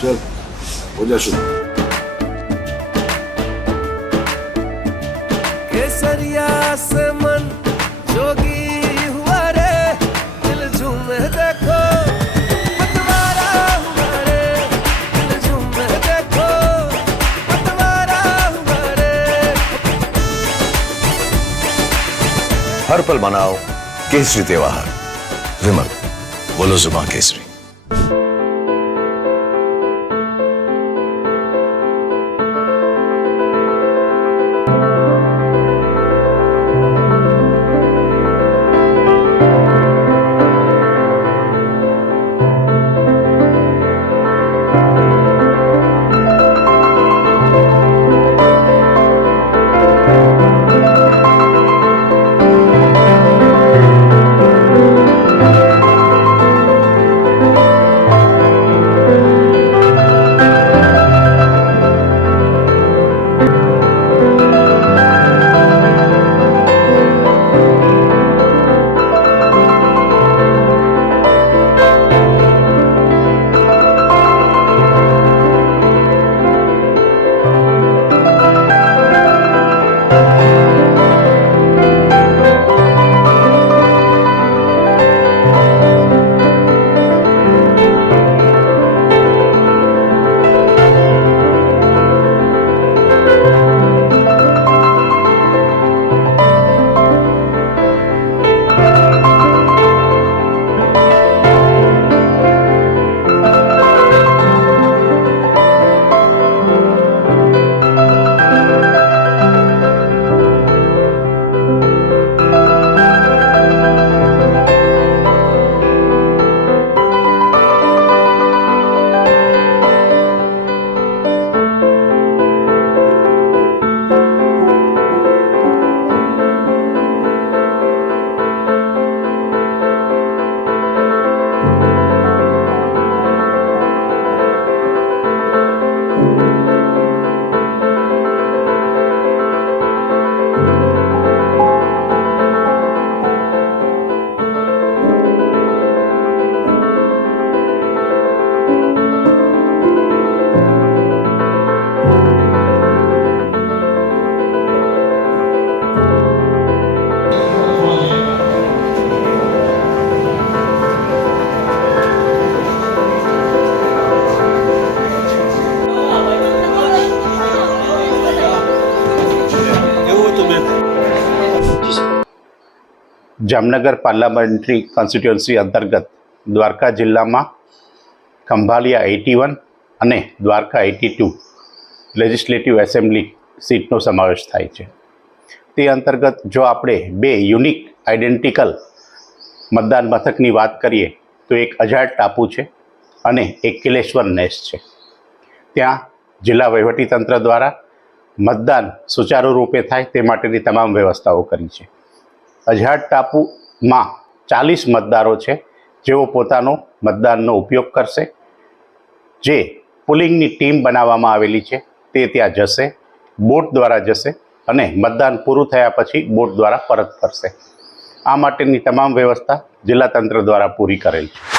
चल हो जा शुरू। केसरिया से मन जोगी हुआ रे, दिल झूमे देखो पतवारा हुआ रे, दिल झूमे देखो पतवारा हुआ रे। हर पल मनाओ केसरी त्योहार। विमल, बोलो जुबान केसरी। જામનગર પાર્લામેન્ટરી કોન્સ્ટિટ્યુન્સી અંતર્ગત દ્વારકા જિલ્લામાં ખંભાલિયા 81 અને દ્વારકા 82 લેજિસ્લેટિવ એસેમ્બલી સીટનો સમાવેશ થાય છે। તે અંતર્ગત જો આપણે બે યુનિક આઇડેન્ટિકલ મતદાન મથકની વાત કરીએ તો એક અજાડ ટાપુ છે અને એક કિલેશ્વર નેસ છે। ત્યાં જિલ્લા વહીવટીતંત્ર દ્વારા મતદાન સુચારુ રૂપે થાય તે માટેની તમામ વ્યવસ્થાઓ કરી છે। અજાડ ટાપુમાં 40 મતદારો છે જેઓ પોતાનો મતદાનનો ઉપયોગ કરશે। જે પુલિંગની ટીમ બનાવવામાં આવેલી છે તે ત્યાં જશે, બોટ દ્વારા જશે અને મતદાન પૂરું થયા પછી બોટ દ્વારા પરત ફરશે। આ માટેની તમામ વ્યવસ્થા જિલ્લા તંત્ર દ્વારા પૂરી કરેલ છે।